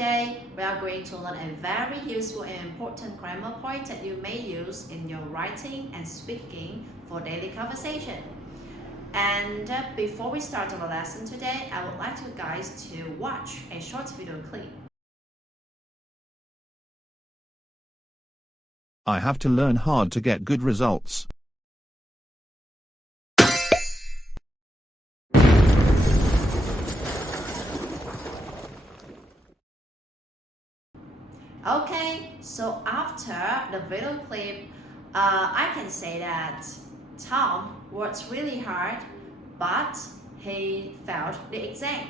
today we are going to learn a very useful and important grammar point that you may use in your writing and speaking for daily conversation. And before we start our lesson today, I would like you guys to watch a short video clip. I have to learn hard to get good results. Okay, so after the video clip, I can say that Tom worked really hard, but he failed the exam.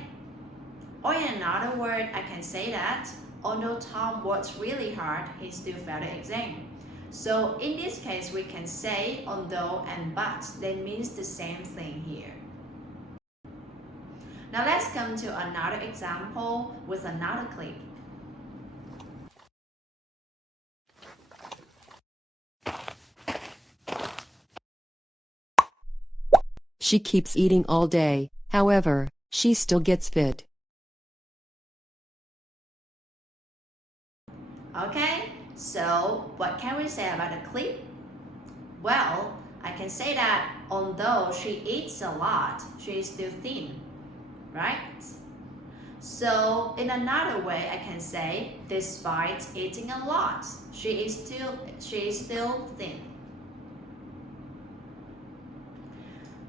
Or in another word, I can say that although Tom worked really hard, he still failed the exam. So in this case, we can say although and but. They means the same thing here. Now let's come to another example with another clip. She keeps eating all day, however, she still gets fit. Okay, so what can we say about the clip? Well, I can say that although she eats a lot, she is still thin, right? So in another way, I can say despite eating a lot, she is still thin.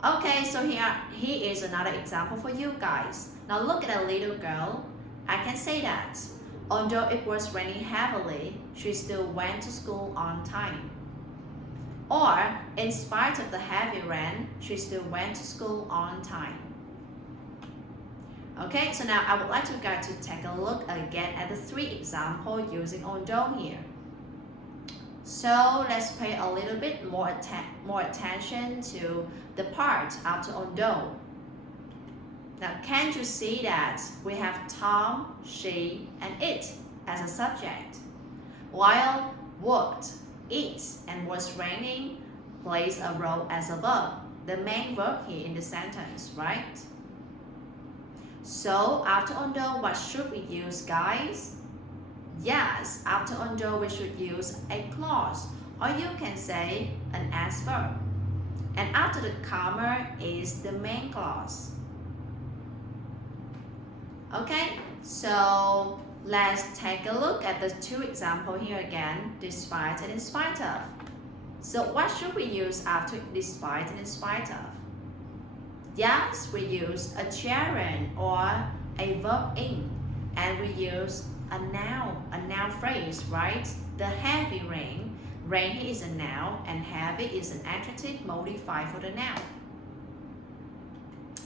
Okay, so here is another example for you guys. Now look at a little girl. I can say that although it was raining heavily, she still went to school on time. Or in spite of the heavy rain, she still went to school on time. Okay, so now I would like you guys to take a look again at the three examples using although here. So let's pay a little bit more attention to the part after although. Now can't you see that we have Tom, she, and it as a subject, while worked, eats, and was raining plays a role as a verb, the main verb here in the sentence, right? So after although, what should we use, guys? Yes, after although we should use a clause, or you can say an adverb. And after the comma is the main clause. Okay, so let's take a look at the two examples here again, despite and in spite of. So what should we use after despite and in spite of? Yes, we use a gerund or a verb in, and we use a noun phrase, right? The heavy rain. Rain here is a noun, and heavy is an adjective modified for the noun.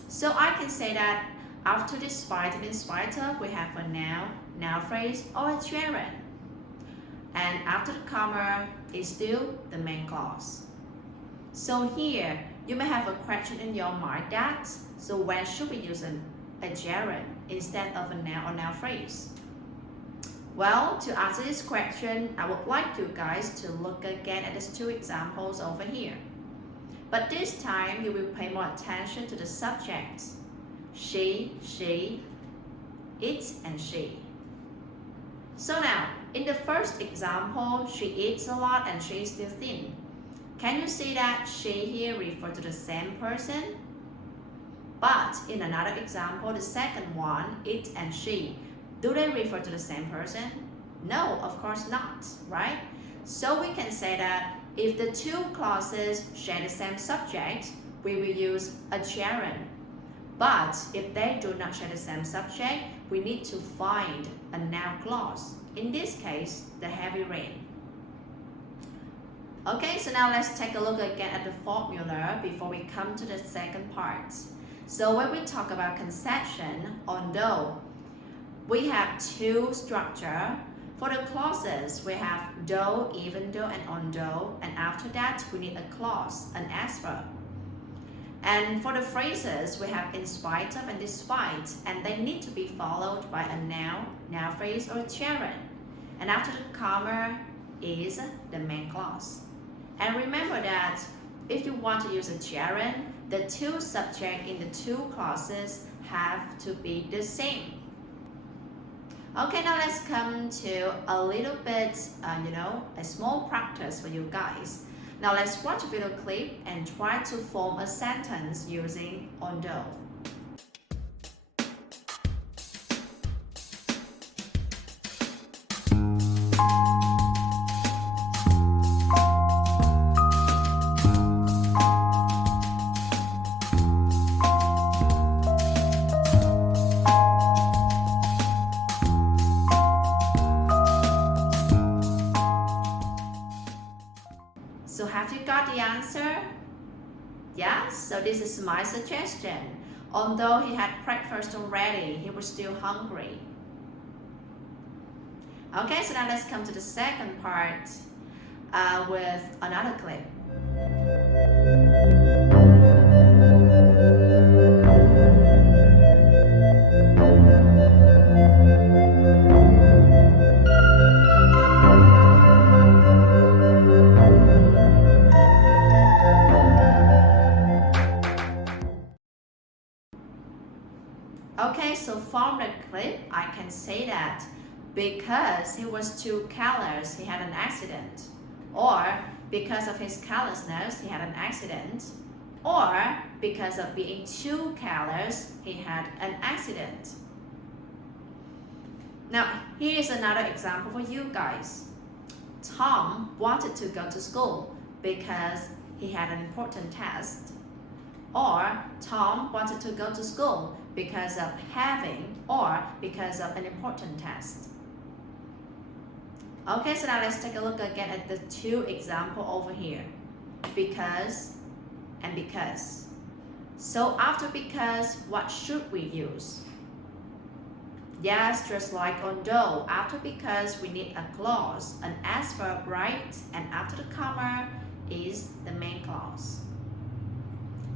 So I can say that after despite and in spite of, we have a noun phrase, or a gerund. And after the comma is still the main clause. So here, you may have a question in your mind that, so when should we use a gerund instead of a noun or noun phrase? Well, to answer this question, I would like you guys to look again at these two examples over here. But this time, you will pay more attention to the subjects. She, it, and she. So now, in the first example, she eats a lot and she is still thin. Can you see that she here refers to the same person? But in another example, the second one, it and she, do they refer to the same person? No, of course not, right? So we can say that if the two clauses share the same subject, we will use a gerund. But if they do not share the same subject, we need to find a noun clause. In this case, the heavy rain. Okay, so now let's take a look again at the formula before we come to the second part. So when we talk about concession, although, we have two structures. For the clauses, we have though, even though, and although, and after that, we need a clause, an adverb. And for the phrases, we have in spite of and despite, and they need to be followed by a noun phrase, or a gerund. And after the comma is the main clause. And remember that if you want to use a gerund, the two subjects in the two clauses have to be the same. Okay, now let's come to a little bit, a small practice for you guys. Now let's watch a video clip and try to form a sentence using although. So have you got the answer? Yes, so this is my suggestion. Although he had breakfast already, he was still hungry. Okay, so now let's come to the second part with another clip. Okay, so from the clip, I can say that because he was too careless, he had an accident. Or because of his carelessness, he had an accident. Or because of being too careless, he had an accident. Now, here is another example for you guys. Tom wanted to go to school because he had an important test. Or Tom wanted to go to school because of having or because of an important test. Okay, so now let's take a look again at the two examples over here. Because and because. So after because, what should we use? Yes, just like although, after because we need a clause, an adverb, right? And after the comma is the main clause.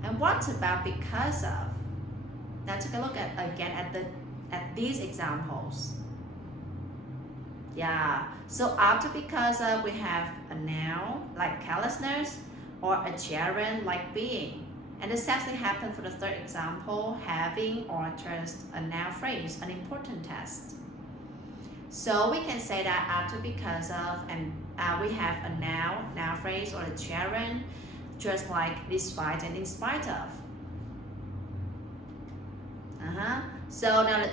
And what about because of? Now take a look at these examples. Yeah, so after because of we have a noun like carelessness or a gerund like being. And the same thing happened for the third example, having or just a noun phrase, an important test. So we can say that after because of and we have a noun phrase or a gerund, just like despite and in spite of. So now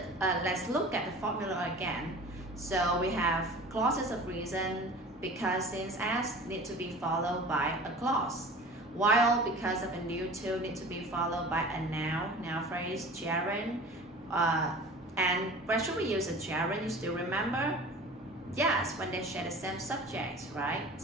let's look at the formula again. So we have clauses of reason, because, since, as need to be followed by a clause, while, because of, and due to need to be followed by a noun phrase, gerund. And where should we use a gerund? You still remember? Yes, when they share the same subject, right?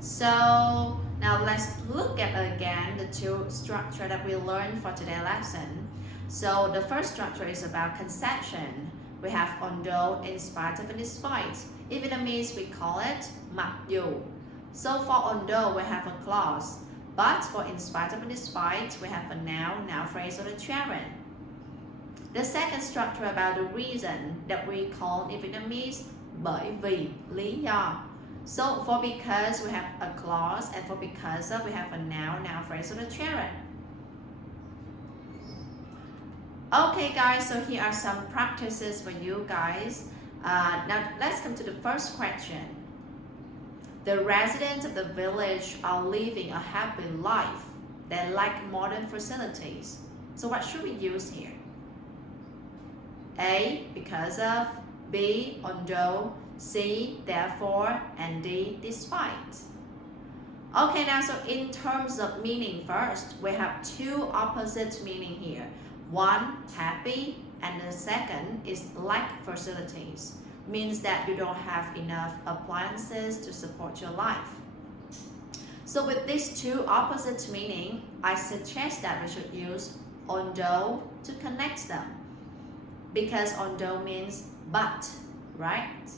So now let's look at again the two structure that we learned for today's lesson. So the first structure is about concession. We have although, in spite of, and despite. In Vietnamese we call it mặc dù. So for although we have a clause, but for in spite of and despite we have a noun phrase, or a gerund. The second structure about the reason that we call in Vietnamese bởi vì, lý do. So for because we have a clause, and for because of we have a noun phrase, or a gerund. Okay guys, so here are some practices for you guys. Now let's come to the first question. The residents of the village are living a happy life. They lack modern facilities. So what should we use here? A, because of, B, although, C, therefore, and D, despite. Okay, now so in terms of meaning first, we have two opposite meaning here. One, happy, and the second is lack facilities. Means that you don't have enough appliances to support your life. So with these two opposite meaning, I suggest that we should use although to connect them. Because although means but, right?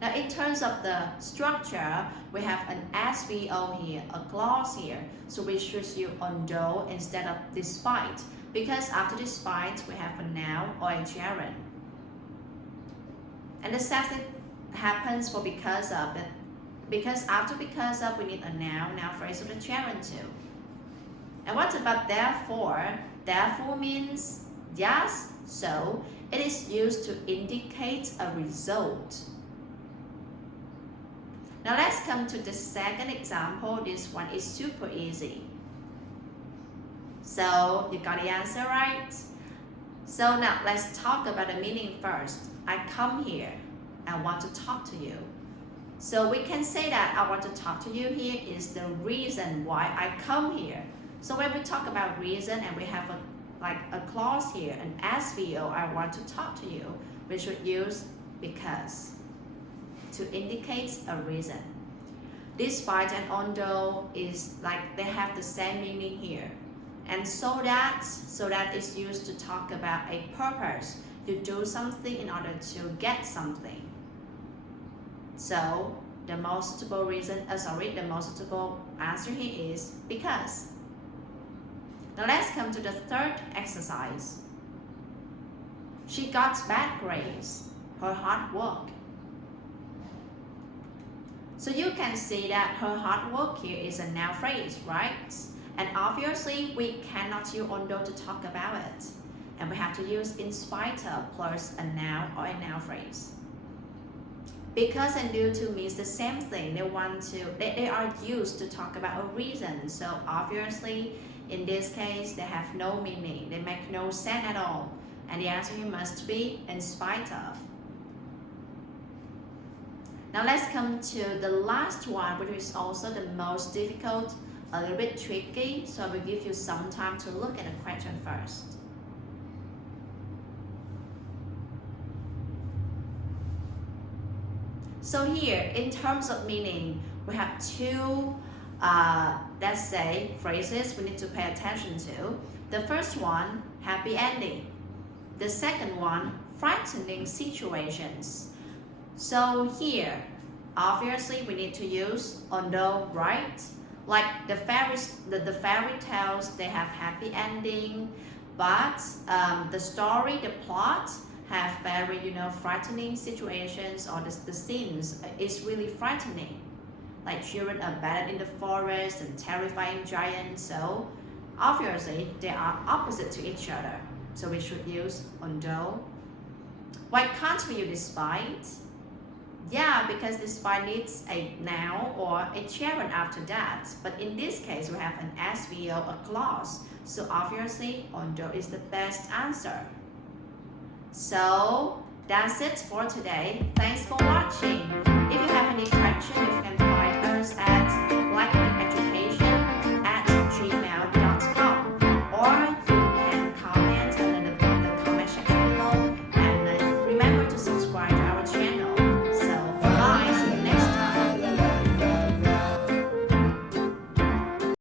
Now in terms of the structure, we have an SVO here, a clause here. So we should use although instead of despite. Because after despite, we have a noun or a gerund. And the same thing happens for because of it. Because after because of, we need a noun phrase, or the gerund too. And what about therefore? Therefore means yes, so It is used to indicate a result. Now let's come to the second example. This one is super easy. So you got the answer right? So now let's talk about the meaning first. I come here and want to talk to you. So we can say that I want to talk to you here is the reason why I come here. So when we talk about reason and we have a clause here, an SVO, I want to talk to you, we should use because to indicate a reason. Despite and although is like they have the same meaning here. And so that is used to talk about a purpose, to do something in order to get something. So the most suitable answer here is because. Now let's come to the third exercise. She got bad grades, her hard work. So you can see that her hard work here is a noun phrase, right? And obviously we cannot use although to talk about it. And we have to use in spite of plus a noun or a noun phrase. Because and due to means the same thing. They are used to talk about a reason. So obviously in this case they have no meaning. They make no sense at all. And the answer here must be in spite of. Now let's come to the last one, which is also the most difficult, a little bit tricky. So I will give you some time to look at the question first. So here, in terms of meaning, we have two, let's say, phrases we need to pay attention to. The first one, happy ending. The second one, frightening situations. So here, obviously, we need to use although, right? Like the fairy tales, they have happy ending, but the story, the plot, have very frightening situations, or the scenes is really frightening, like children are battered in the forest and terrifying giants. So obviously they are opposite to each other, so we should use although. Why can't we use despite? Yeah, because despite needs a noun or a gerund after that, but in this case we have an SVO, a clause, so obviously although is the best answer. So that's it for today. Thanks for watching.